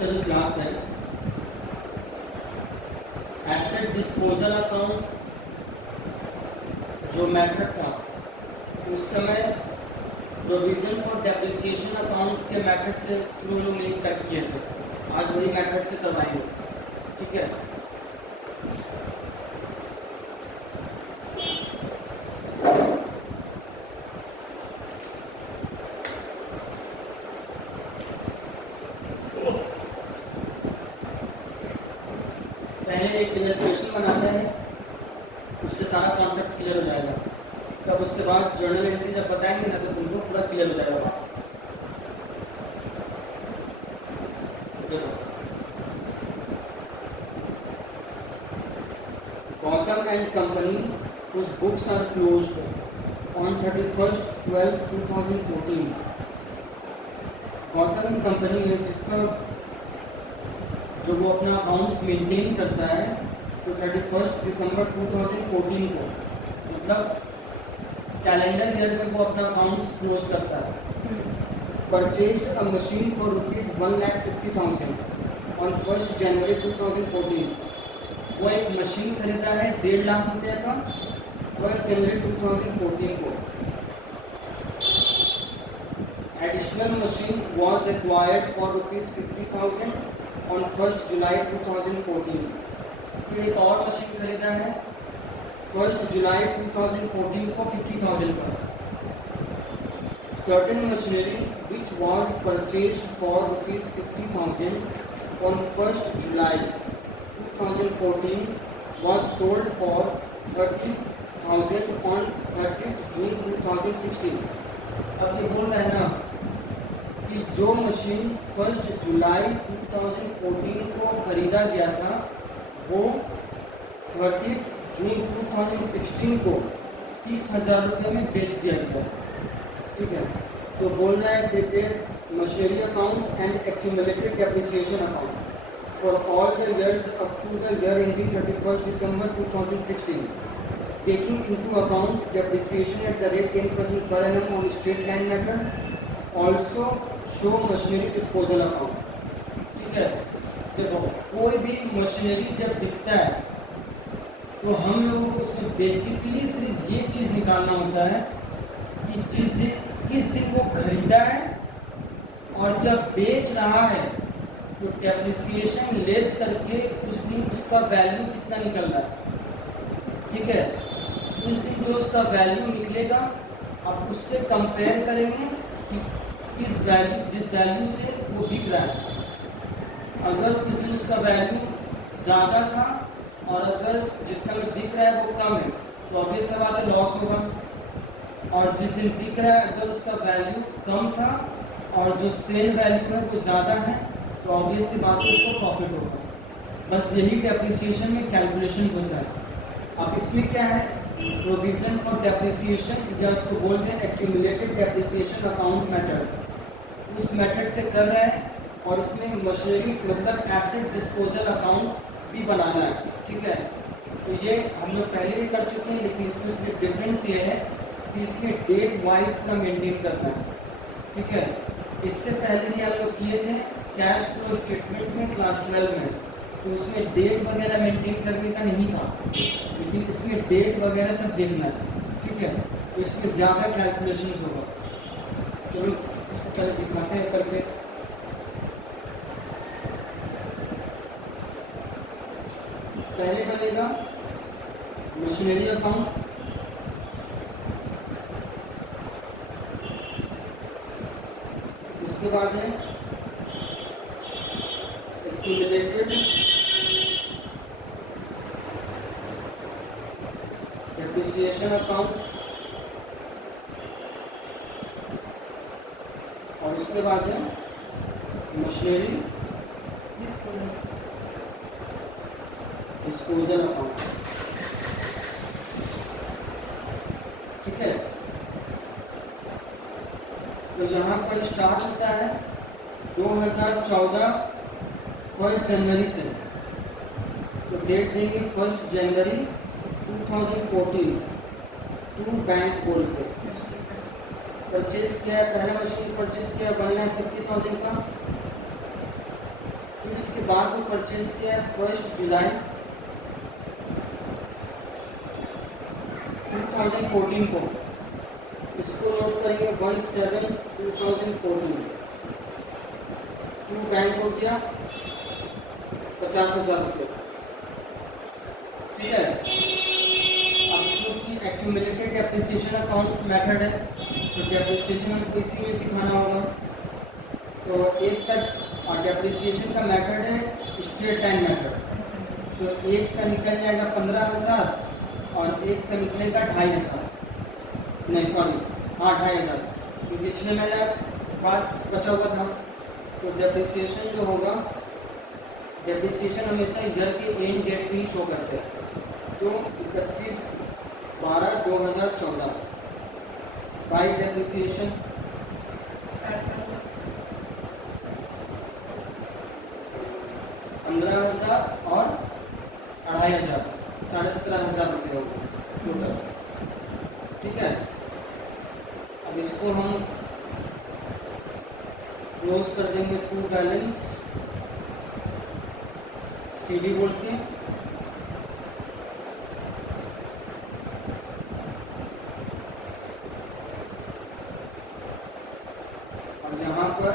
का जो क्लास है एसेट डिस्पोजल अकाउंट जो मेथड था उस समय प्रोविजन फॉर डेप्रिसिएशन अकाउंट के मेथड के थ्रू लोग लिंक कर किए थे। आज वही मेथड से करवाएंगे, ठीक है। पहले एक इलस्ट्रेशन बनाते हैं, उससे सारा कॉन्सेप्ट क्लियर हो जाएगा। तब उसके बाद जर्नल एंट्री जब बताएंगे ना तो तुमको पूरा क्लियर हो जाएगा बात। देखो, Gautam and company whose books are closed on 31st 12/2014। Gautam company है जिसका जो वो अपना अकाउंट्स मेंटेन करता है तो 31 दिसंबर 2014 को, मतलब कैलेंडर ईयर में वो अपना अकाउंट्स क्लोज करता है। Purchased a machine for ₹1,50,000 on 1 जनवरी 2014। वो एक मशीन खरीदा है 1.5 लाख रुपये का 1 जनवरी 2014 को। Additional machine was acquired for ₹50,000 on 1 जुलाई 2014। फिर एक और मशीन खरीदा है 1 जुलाई 2014 को 50,000 का। Certain machinery which was purchased for ₹50,000 on 1 July 2014 was sold for 30,000 on 30 June 2016। अब ये बोल रहा है ना कि जो मशीन 1 जुलाई 2014 को खरीदा गया था वो 30 जून 2016 को 30,000 रुपये में बेच दिया गया, ठीक है। तो बोल रहा है prepare machinery account and accumulated depreciation account for all the years up to the year ending 31 December 2016, taking into account depreciation at the rate 10% per annum on straight line method, also show machinery disposal account, ठीक है। देखो, कोई भी machinery जब बिकता है तो हम लोगों को उसमें बेसिकली सिर्फ ये चीज़ निकालना होता है कि किस दिन वो खरीदा है और जब बेच रहा है तो डेप्रिसिएशन लेस करके उस दिन उसका वैल्यू कितना निकल रहा है, ठीक है। उस दिन जो उसका वैल्यू निकलेगा आप उससे कंपेयर करेंगे कि जिस वैल्यू से वो बिक रहा है। अगर उस दिन उसका वैल्यू ज़्यादा था और अगर जितना में बिक रहा है वो कम है तो ऑब्वियस बात है लॉस होगा, और जिस दिन बिक रहा है अगर उसका वैल्यू कम था और जो सेल वैल्यू है वो ज़्यादा है तो ऑब्वियस सी बात है उसको प्रॉफिट होगा। बस यही डेप्रिसिएशन में कैलकुलेशन होता है। अब इसमें क्या है, प्रोविजन फॉर डेप्रिसिएशन या उसको बोलते हैं एक्यूमुलेटेड डेप्रिसिएशन अकाउंट मेथड, उस मेथड से कर रहे हैं। और इसमें मशीनरी मतलब एसेट डिस्पोजल अकाउंट भी बनाना है, ठीक है। तो ये हम लोग पहले भी कर चुके हैं, लेकिन इसमें सिर्फ डिफरेंस ये है कि इसमें डेट वाइज पूरा मेंटेन करना है, ठीक है। इससे पहले भी हम लोग किए थे कैश फ्लो स्टेटमेंट में क्लास 12 में, तो उसमें डेट वगैरह मेंटेन करने का नहीं था, लेकिन इसमें डेट वगैरह सब देखना है, ठीक है। तो इसमें ज़्यादा कैलकुलेशन होगा। चलो इसको पहले दिखाते हैं करके। पहले बनेगा मशीनरी अकाउंट, उसके बाद है एक्यूमुलेटेड डेप्रिसिएशन अकाउंट, और उसके बाद है मशीनरी डिस्पोजल अकाउंट, ठीक है। तो यहाँ पर स्टार्ट होता है 2014 1 जनवरी से, तो डेट देंगे 1 जनवरी 2014 टू बैंक बोल के। परचेज किया, पहला मशीन परचेज किया 1,50,000 का, इसके बाद वो परचेज किया है 1 जुलाई 2014 को। इसको नोट करेंगे 1/7/2014। टू बैंक हो गया 50,000 रुपये। ठीक है, अब क्योंकि एक्यूमुलेटेड डेप्रिसिएशन अकाउंट मेथड है तो डेप्रिसिएशन हमको इसी में दिखाना होगा। तो एक का डेप्रिसिएशन का मेथड है स्ट्रेट लाइन मेथड। तो एक का निकल जाएगा 15,000 और एक का निकलेगा 2,500, नहीं सॉरी, हाँ 2,500, क्योंकि 6 महीना बाद बचा हुआ था। तो डेप्रिसिएशन जो होगा, डेप्रिसिएशन हमेशा ईयर के एंड डेट भी शो करते हैं। तो 31/12/2014 बाई डेप्रिसिएशन 15,000 और 2,500, 17,500 रुपये होगा टोटल। ठीक है, अब इसको हम क्लोज कर देंगे टू बैलेंस CD बोल के। और यहाँ पर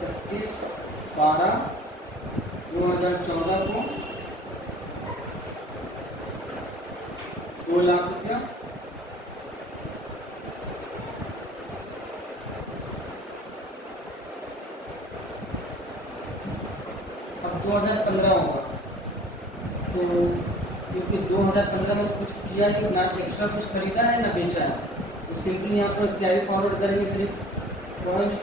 31/12/2014 को 2 लाख रुपया अब 2015 होगा। तो क्योंकि 2015 में कुछ किया नहीं, ना एक्स्ट्रा कुछ खरीदा है ना बेचा है, तो सिंपली यहाँ पर कैरी फॉरवर्ड करेंगे सिर्फ first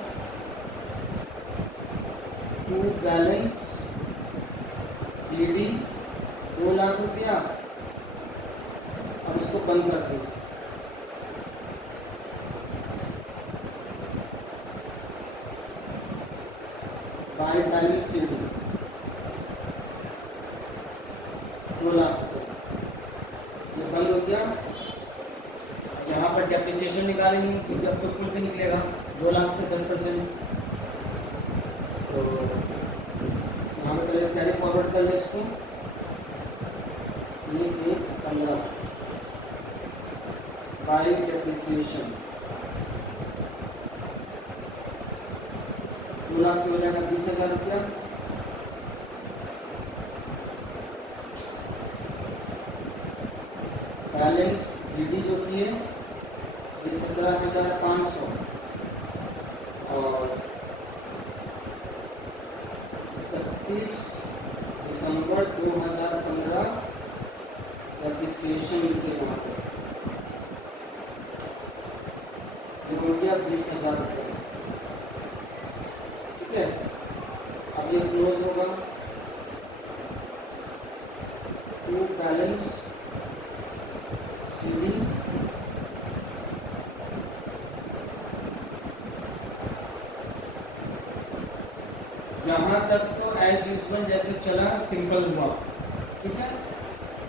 two balance BD 2 lakh रुपया। अब इसको बंद कर देंगे। बाय बैलेंस CD 2 लाख रुपये, ये बंद हो गया। यहाँ पर डेप्रिसिएशन निकालेंगे क्योंकि अब तो फुल पे निकलेगा 2 लाख पे 10%। तो यहाँ पर पहले कैरी फॉरवर्ड कर ले इसको, ये 1/15 बाई डेप्रिसिएशन 2 लाख पे हो जाएगा 20,000 रुपया। बैलेंस BD जो की है ये 17,500 और 31 दिसंबर 2015 डेप्रिसिएशन लिखे वहाँ पे, ये हो गया 20,000 रुपये। ठीक है, अब ये क्लोज होगा टू बैलेंस CD यहाँ तक तो एज यूजुअल जैसे चला सिंपल हुआ। ठीक है,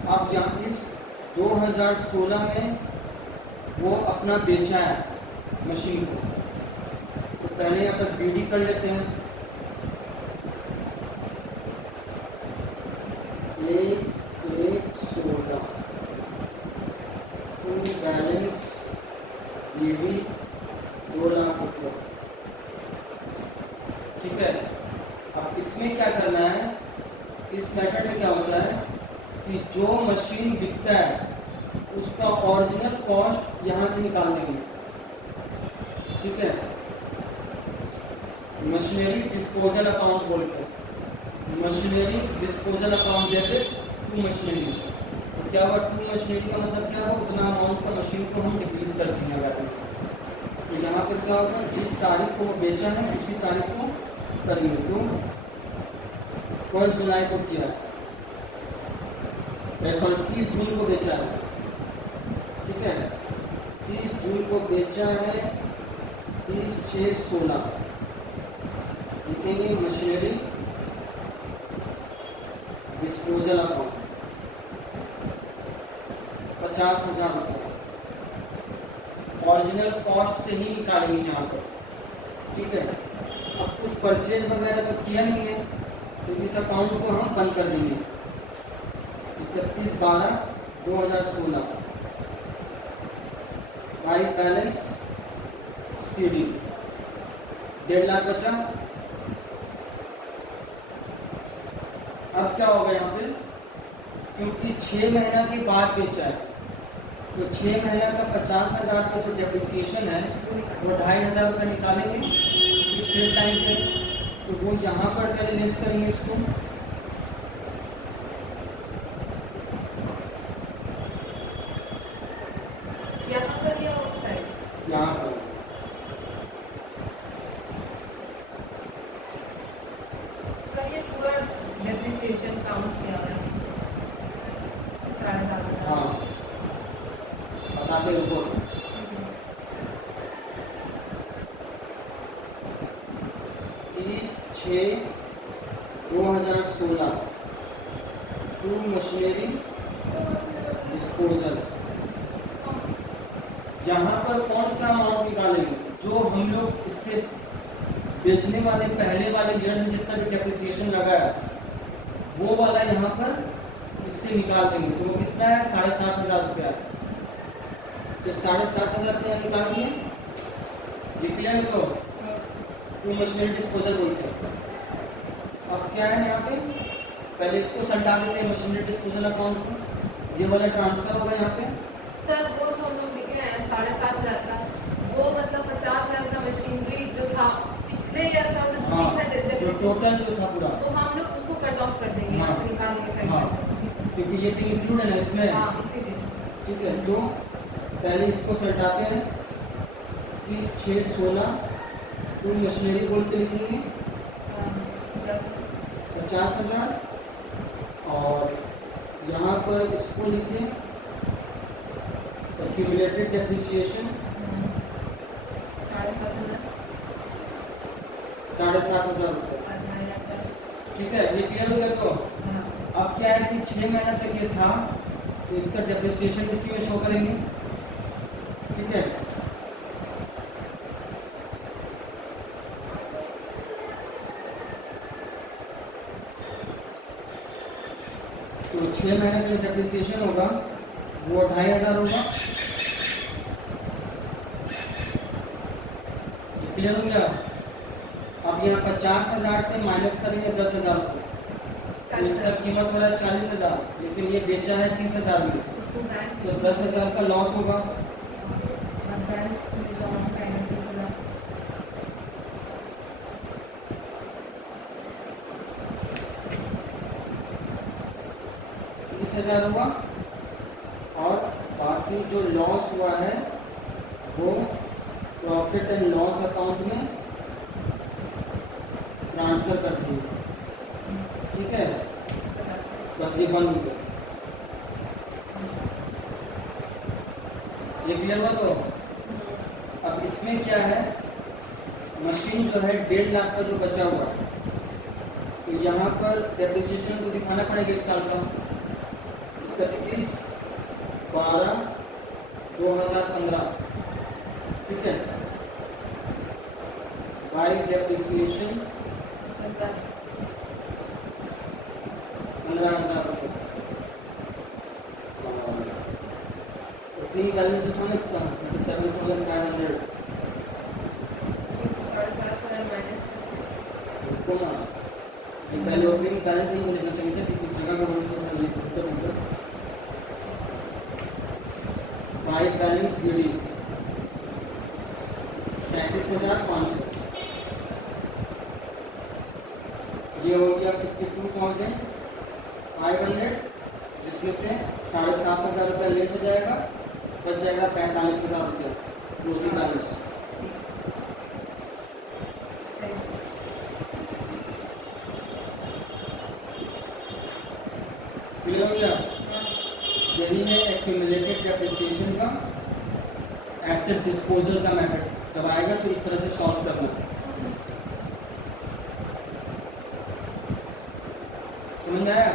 अब यहाँ इस 2016 में वो अपना बेचा है मशीन को, तो पहले यहाँ पर BD कर लेते हैं। 1/1/16 टू बैलेंस BD 2 लाख रुपये। ठीक है, अब इसमें क्या करना है, इस मेथड में क्या होता है कि जो मशीन बिकता है उसका ओरिजिनल कॉस्ट यहाँ से निकाल देंगे। ठीक है, मशीनरी डिस्पोजल अकाउंट बोल के, machinery disposal account debit to machinery. तो क्या हुआ, टू मशीनरी का मतलब क्या हुआ, उतना अमाउंट का मशीन को हम डिक्रीज कर देंगे वैल्यू। तो यहाँ पर क्या होगा, जिस तारीख को बेचा है उसी तारीख को करेंगे। तो 1 जुलाई को किया है, 30 जून को बेचा है। ठीक है, 30 जून को बेचा है 30/6/16 लिखेंगे मशीनरी डिस्पोजल अकाउंट 50,000 रुपये ओरिजिनल कॉस्ट से ही निकालेंगे यहाँ पर। ठीक है, अब कुछ परचेज वगैरह तो किया नहीं है, तो इस अकाउंट को हम बंद कर देंगे। 31/12/2016 बाई बैलेंस CD 1.5 लाख बचा। अब क्या होगा यहाँ पे, क्योंकि 6 महीना के बाद बेचा है, तो 6 महीना का 50,000 का जो डेप्रिसिएशन है वो 2,500 रुपये निकालेंगे स्ट्रेट लाइन पे, तो वो यहाँ पर पहले लेस करेंगे इसको। यहाँ पर या उस साइड? यहाँ पर सर ये पूरा डेप्रिसिएशन काउंट किया हुआ है 7,500। हाँ बताते रुको। 30/6/2016 टू मशीनरी डिस्पोजल। यहाँ पर कौन सा अमाउंट निकालेंगे, जो हम लोग इससे बेचने वाले पहले वाले ईयर्स में जितना भी डेप्रिसिएशन लगा है वो वाला यहाँ पर इससे निकाल देंगे। तो वो कितना है, 7,500 रुपया। तो 7,500 रुपया निकाल दिए, लिख लिया तो टू मशीनरी डिस्पोजल बोलते हैं। अब क्या है यहाँ पे, पहले इसको सल्टा देते हैं मशीनरी डिस्पोजल अकाउंट को, ये वाला ट्रांसफर होगा यहाँ पे। सर वो जो हम लोग लिखे हैं 7,500 का, वो मतलब 50,000 का मशीनरी जो था पिछले ईयर का, मतलब हाँ, पीछे जो डेप्रिसिएशन, टोटल जो था पूरा, तो हम लोग उसको कट ऑफ कर देंगे, यहाँ से निकाल देंगे साइड हाँ, में। क्योंकि ये तो इंक्लूड है ना इसमें। हाँ इसीलिए। ठीक है, तो पहले इसको सल्टाते हैं। 30/6/16 टू मशीनरी बोल के लिखेंगे 50,000, और यहाँ पर इसको लिखे एक्यूमुलेटेड डेप्रिसिएशन 7,500 रुपये। ठीक है, ये क्लियर हो गया। तो अब क्या है कि 6 महीना तक ये था, तो इसका डेप्रिसिएशन इसी में शो करेंगे। ठीक है, तो 6 महीने का जो डेप्रिसिएशन होगा वो 2,500 होगा। क्लियर हो गया। अब यहाँ 50,000 से माइनस करेंगे 10,000 रुपये, तो इसका कीमत हो रहा है 40,000, लेकिन ये बेचा है 30,000 में, तो 10,000 का लॉस होगा। $30,000 होगा, और बाकी जो लॉस हुआ है वो प्रॉफिट एंड लॉस अकाउंट में ट्रांसफर कर दिए। ठीक है, बस ये बंद हो गया। ये क्लियर हुआ। तो अब इसमें क्या है, मशीन जो है 1.5 लाख का जो बचा हुआ है, तो यहाँ पर डेप्रिसिएशन को दिखाना पड़ेगा 1 साल का। 31/12/2015। ठीक है, बाई डेप्रिसिएशन 15,000 रुपये। ओपनिंग बैलेंस जो था ना इसका 7,500। रुको ना, ये पहले ओपनिंग बैलेंस ही मुझे लेना चाहिए था, क्योंकि जगह का भरोसा नहीं है। By balance BD 37,500। ये हो गया 52,500, जिसमें से 7,500 रुपये लेस हो जाएगा, बच जाएगा 45,000 रुपये क्लोजिंग बैलेंस। क्लियर हो गया। यही है एक्यूमुलेटेड डेप्रिसिएशन का एसेट डिस्पोजल का मेथड। जब आएगा तो इस तरह से सॉल्व करना। समझ में आया?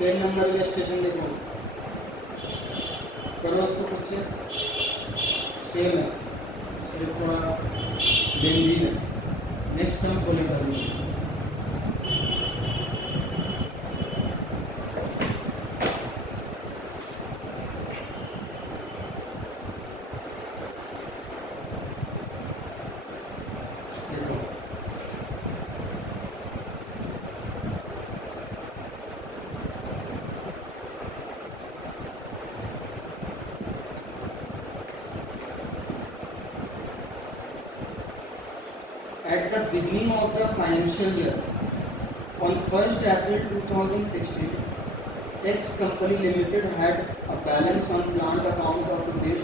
10 नंबर इलस्ट्रेशन देखो, करो उसको खुद से, सेम है, सिर्फ थोड़ा लेंदी है। नेक्स्ट सम्स बोले करूँगी। At the beginning of the financial year, on 1st April 2016, X Company Limited had a balance on plant account of rupees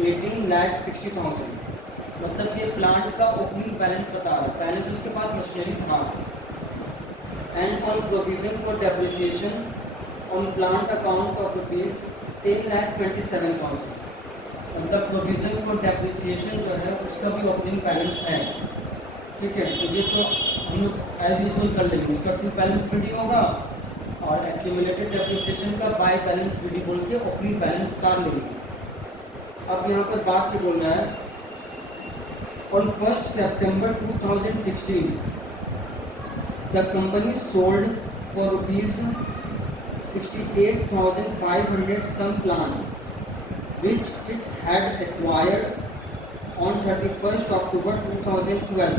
18,60,000। मतलब ये प्लांट का ओपनिंग बैलेंस बता रहा है, बैलेंस उसके पास मशीनरी था। And on provision for depreciation on plant account of rupees 10,27,000। मतलब provision for depreciation जो है उसका भी ओपनिंग बैलेंस है। ठीक है, तो ये तो हम लोग एज यूजल कर लेंगे, उसका टू बैलेंस बीडी होगा और एक्यूमुलेटेड डेप्रिसिएशन का बाय बैलेंस बीडी बोल के ओपनिंग बैलेंस उतार लेंगे। अब यहाँ पर बात ये बोल रहा है, on 1st September 2016 the company sold for rupees 68,500 some plant which it had acquired on 31st October 2012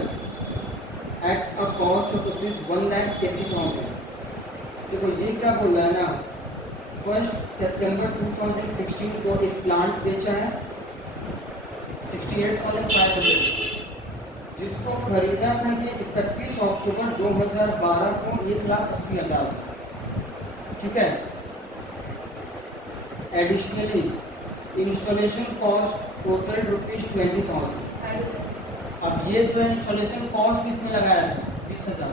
at a cost of rupees 1,80,000। देखो ये क्या बोल रहा है ना, 1 सितंबर 2016 को एक प्लांट बेचा है 68,500, जिसको खरीदा था कि 31 अक्टूबर 2012 को 1,80,000। ठीक है, additionally installation cost total rupees 20,000। अब ये जो इंस्टॉलेशन कॉस्ट इसमें लगाया था 20,000,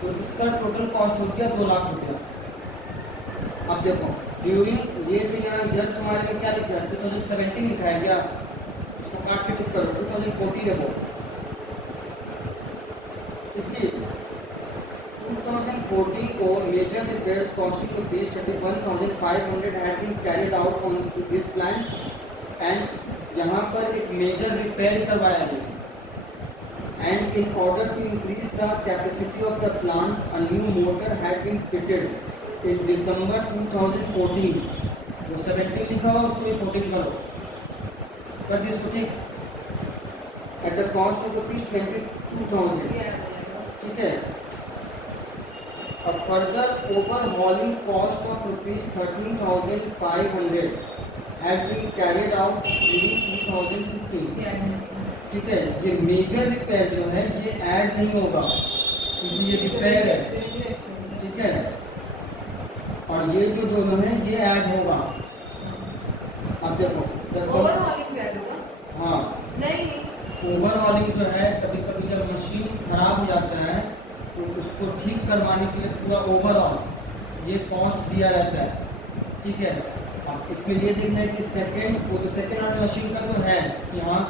तो इसका टोटल कॉस्ट हो गया 2 लाख रुपया। अब देखो ड्यूरिंग, ये जो यहाँ ईयर तुम्हारे में क्या लिखा है 2017 लिखा है क्या, उसको काट के टिक करो 2014 है वो। क्योंकि 2014 को major repairs costing rupees 31,500 had been carried out on this plant and यहाँ पर एक मेजर रिपेयर करवाया गया। And in order to increase the capacity of the plant, a new motor had been fitted in December 2014। जो 17 लिखा हुआ उसको 14 करो, कर दी इसको ठीक, at the cost of rupees 22,000। ठीक है, a further overhauling cost of rupees 13,500 had been carried out during 2015। ठीक है, ये मेजर रिपेयर जो है ये ऐड नहीं होगा क्योंकि ये रिपेयर है। ठीक है, और ये जो दोनों है ये ऐड होगा। अब देखो ओवरहॉलिंग ऐड होगा। हाँ नहीं, ओवरहॉलिंग जो है कभी कभी जब मशीन खराब हो जाता है तो उसको ठीक करवाने के लिए पूरा ओवरऑल ये कॉस्ट दिया रहता है। ठीक है, अब इसमें ये देखना है कि सेकेंड हैंड मशीन का जो है कि हाँ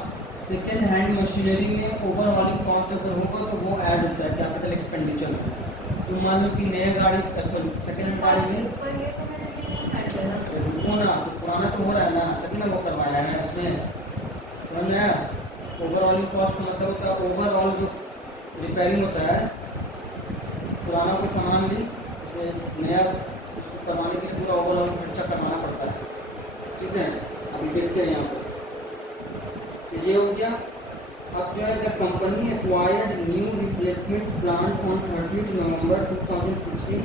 सेकेंड हैंड मशीनरी में ओवरहॉलिंग कॉस्ट अगर होगा तो वो ऐड होता है कैपिटल एक्सपेंडिचर। तो मान लो कि नया गाड़ी सेकेंड हैंड गाड़ी में रुको ना, तो पुराना तो हो रहा है ना, तभी ना वो करवाया है इसमें, समझ में आया। ओवरऑलिंग कॉस्ट का मतलब होता है ओवरऑल जो रिपेयरिंग होता है, पुराना कोई सामान भी उसमें नया उसको करवाने के लिए पूरा ओवरऑल खर्चा करवाना पड़ता है। ठीक है, अभी देखते हैं यहाँ पर, तो ये हो गया। अब जो है the company acquired new replacement plant on 30 November 2016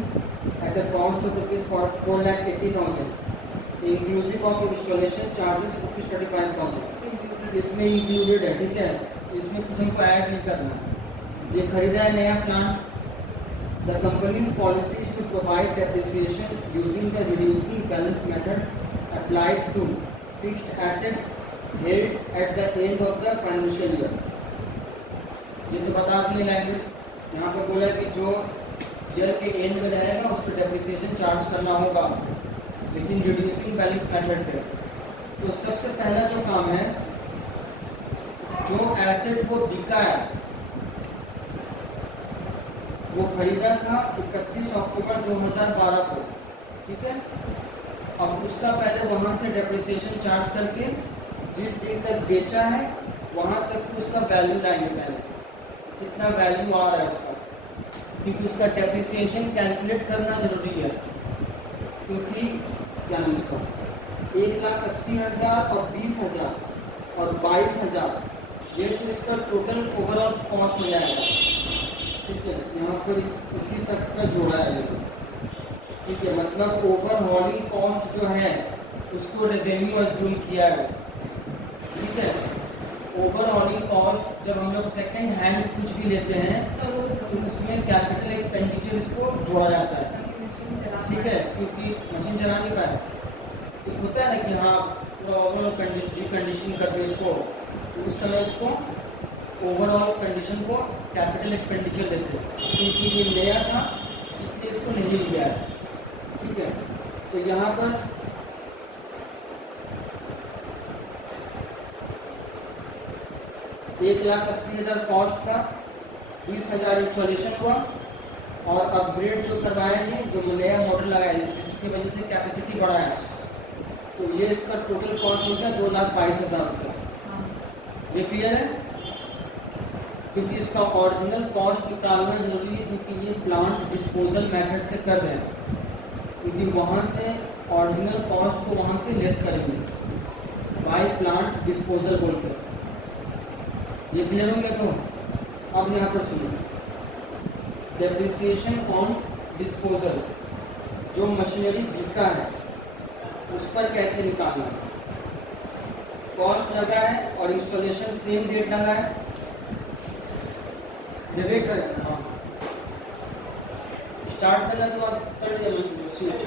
at the cost of rupees 4,80,000 inclusive of installation charges rupees 35,000। इसमें इंक्लूडेड है। ठीक है, इसमें कुछ हमको ऐड नहीं करना। ये खरीदा है नया plant. The company's policy is to provide depreciation using the reducing balance method applied to fixed assets held at the end of the financial year। ये तो बता दिए लैंग्वेज, यहाँ पर बोला कि जो ईयर के एंड में रहेगा उस पर डेप्रिसिएशन चार्ज करना होगा, लेकिन रिड्यूसिंग बैलेंस मेथड पे। तो सबसे पहला जो काम है, जो एसेट वो बिका है, वो खरीदा था 31 अक्टूबर 2012 को, ठीक है। अब उसका पहले वहाँ से डेप्रिसिएशन चार्ज करके जिस दिन तक बेचा है वहाँ तक उसका वैल्यू लाएंगे, पहले कितना वैल्यू आ रहा है उसका, क्योंकि उसका डेप्रिसिएशन कैलकुलेट करना ज़रूरी है। क्योंकि क्या नाम उसका 1,80,000 और 20,000 और 22,000, ये तो इसका टोटल ओवरऑल कॉस्ट हो जाएगा। ठीक है, यहाँ पर इसी तक का जोड़ा है ये। ठीक है, मतलब ओवरहॉलिंग कॉस्ट जो है उसको रेवेन्यू अज्यूम किया है। ठीक है, ओवरहॉलिंग कॉस्ट जब हम लोग सेकेंड हैंड कुछ भी लेते हैं तो उसमें कैपिटल एक्सपेंडिचर इसको जोड़ा जाता है। ठीक है, क्योंकि मशीन चला नहीं पाए, एक होता है ना कि हाँ पूरा ओवरऑल कंडीशनिंग करते हैं इसको, तो उस समय उसको ओवरऑल कंडीशन को कैपिटल एक्सपेंडिचर देते हैं, क्योंकि ये नया था इसलिए इसको नहीं लिया है। ठीक है, तो यहाँ पर 1,80,000 कॉस्ट था, 20,000 इंस्टॉलेशन हुआ और अपग्रेड जो करवाया है, जो नया मॉडल लगाया है जिसकी वजह से कैपेसिटी बढ़ा है, तो ये इसका टोटल कॉस्ट हो गया 2,22,000 रुपये। ये क्लियर है? क्योंकि इसका ओरिजिनल कॉस्ट निकालना जरूरी है, क्योंकि ये प्लांट डिस्पोजल मेथड से कर रहे हैं, क्योंकि वहाँ से ओरिजिनल कॉस्ट को वहाँ से लेस करेंगे बाय प्लांट डिस्पोजल बोलकर। ये क्लियर हो गया? तो अब यहाँ पर सुनिए, डेप्रिसिएशन ऑन डिस्पोजल, जो मशीनरी बिका है उस पर कैसे निकालना है। कॉस्ट लगा है और इंस्टॉलेशन सेम डेट लगा है, डिवाइड करें। हाँ, स्टार्ट करना तो आप कर दिया स्विच।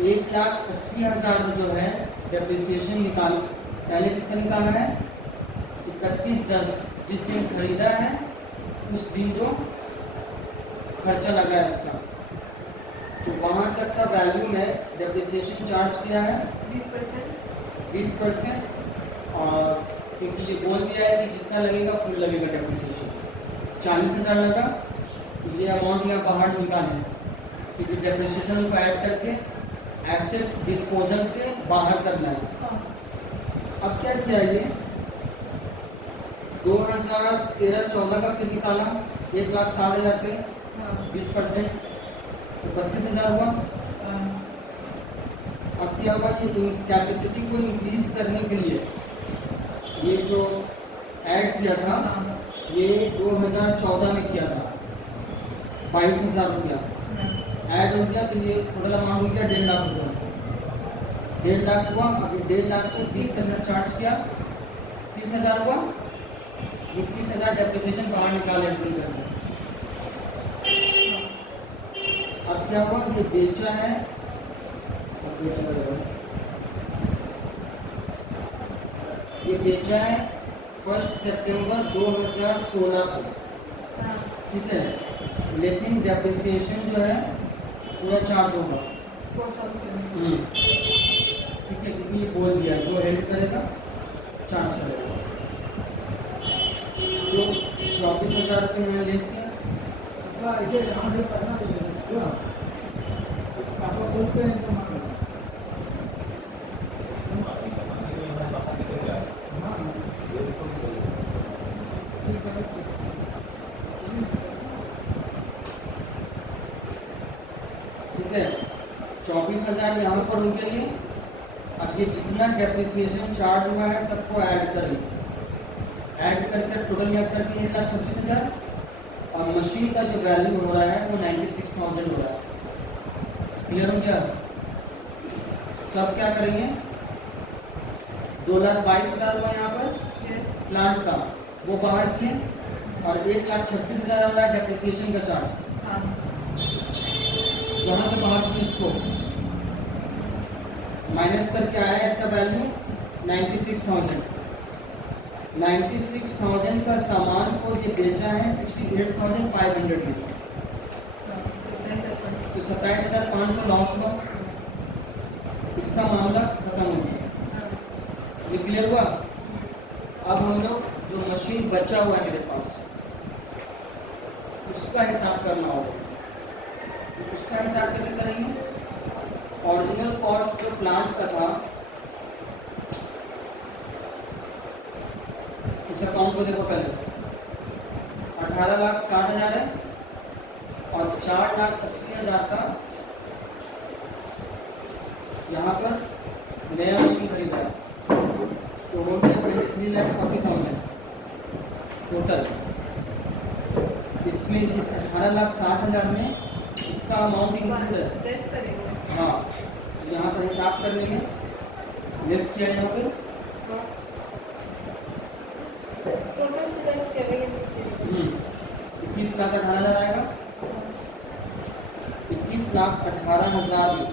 एक 1,80,000 जो है डेप्रिसिएशन निकाल, पहले किसका निकाला है 31/10, जिस दिन खरीदा है उस दिन जो खर्चा लगा है उसका, तो वहाँ तक का वैल्यू में डेप्रिसिएशन चार्ज किया है 20%। और क्योंकि ये बोल दिया है कि जितना लगेगा फुल लगेगा डेप्रिसिएशन, 40,000 लगा तो ये अमाउंट यहाँ बाहर निकालें, क्योंकि डेप्रिसिएशन को ऐड करके एसेट डिस्पोजल से बाहर करना है। अब क्या किया, ये 2013-14 का फिर निकाला 1,60,000 पे 20%, तो 32,000 हुआ। अब क्या हुआ, ये कैपेसिटी को इंक्रीज करने के लिए ये जो ऐड किया था ये 2014 में किया था, 22,000 रुपया ऐड हो गया, तो ये टोटल अमाउंट हो गया 1.5 लाख रुपया। 1.5 लाख हुआ, अभी 1.5 लाख को 20% चार्ज किया, 30,000 हुआ। ये 30,000 डेप्रिसिएशन बाहर निकाले एंट्री करके। अब क्या हुआ, ये बेचा है, ये बेचा है 1 सितंबर 2016 को। ठीक है, लेकिन डेप्रिसिएशन जो है पूरा चार्ज होगा। ठीक है, क्योंकि ये बोल दिया जो एंड करेगा चार्ज करेगा। तो 24,000 रुपये मैंने लेस किया। ठीक है, 24,000 यहाँ पर उनके लिए। अब ये जितना डेप्रिसिएशन चार्ज हुआ है सबको ऐड करें, ऐड करके टोटल क्या करके 1,26,000, और मशीन का जो वैल्यू हो रहा है वो 96,000 हो रहा है। क्लियर हो गया? तो अब क्या करेंगे, 2,22,000 हुआ यहाँ पर प्लांट का, वो बाहर किए, और 1,26,000 हो रहा है डेप्रिसिएशन का चार्ज, यहाँ से बाहर किए, इसको माइनस करके आया इसका वैल्यू 96,000। 96,000 का सामान को ये बेचा है 68,500 में, तो 27,500 लॉस हुआ, इसका मामला खत्म हो गया। ये क्लियर हुआ? अब हम लोग जो मशीन बचा हुआ है मेरे पास उसका हिसाब करना होगा। तो उसका हिसाब कैसे करेंगे? ओरिजिनल कॉस्ट जो प्लांट का था, इस अकाउंट को देखो पहले, 18,60,000 है और 4,80,000 का यहाँ पर नया मशीन खरीदा है, तो हो गया 23,40,000 टोटल। इसमें इस 18,60,000 में इसका अमाउंट इंक्लूड है। लेस करेंगे। हाँ, यहाँ पर हिसाब कर लेंगे, लेस किया यहाँ पे टोटल से लेस करेंगे। 21,18,000 आएगा। 21,18,000 में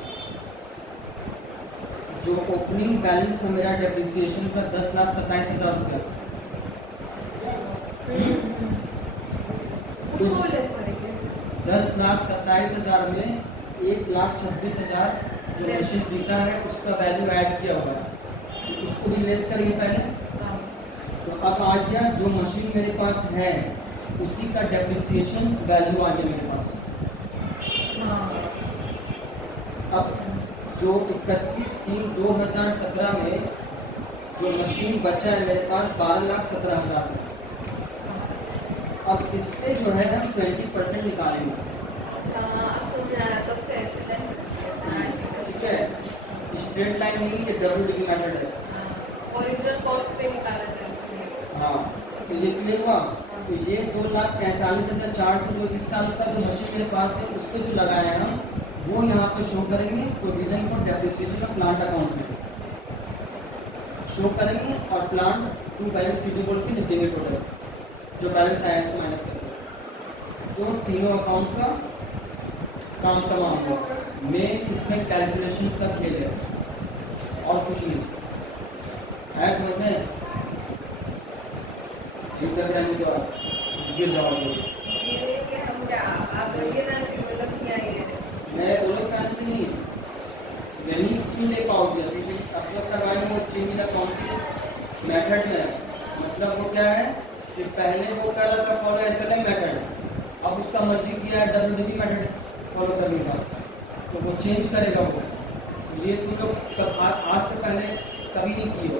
जो ओपनिंग बैलेंस था मेरा डेप्रिसिएशन का 10,27,000 रुपया, उसको लेस करेंगे। 10,27,000 में 1,26,000 जो Less. मशीन बिका है उसका वैल्यू ऐड किया हुआ है, तो उसको भी लेस करेंगे पहले। हाँ। तो अब आ गया जो मशीन मेरे पास है उसी का डेप्रिसिएशन वैल्यू आ गया मेरे पास। हाँ। अब जो 31/3/2017 में जो मशीन बचा है मेरे पास 12,17,000 में, अब इस पे जो है हम 20% निकालेंगे। अच्छा, हाँ, अब समझ आया, तब से ऐसे है। ठीक है, स्ट्रेट लाइन नहीं, ये WDV मेथड है। ओरिजिनल कॉस्ट पे निकाला था इसलिए। हाँ, तो ये क्लियर हुआ? तो ये 2,43,400 जो इस साल का जो मशीन मेरे पास है उस पर जो लगाए हैं हम, वो यहाँ पे शो करेंगे provision for depreciation of plant account में शो करेंगे, और प्लांट टू बैलेंस शीट बोल के लिख देंगे टोटल जो बैलेंस आया इसको माइनस करके। तो तीनों अकाउंट का काम तमाम हुआ। मेन इसमें कैलकुलेशंस का खेल है और कुछ नहीं है, समझ में? एक गिर जाओगे। ये क्या हम क्या आप लगे ना कि मतलब क्या है? मैं बोलो कारण से नहीं, यही क्यों ले पाओगे? अभी जो अब जो करवाएंगे वो चेंज इन अकाउंटिंग मेथड में है। मतलब वो क्या है कि पहले वो कर रहा था फॉलो SLM मेथड, अब उसका मर्जी किया है WDV मेथड फॉलो करने का, तो वो चेंज करेगा वो। ये तुम लोग आज से पहले कभी नहीं किए हो,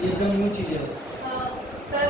ये एकदम न्यू चीज़ है। हाँ, सर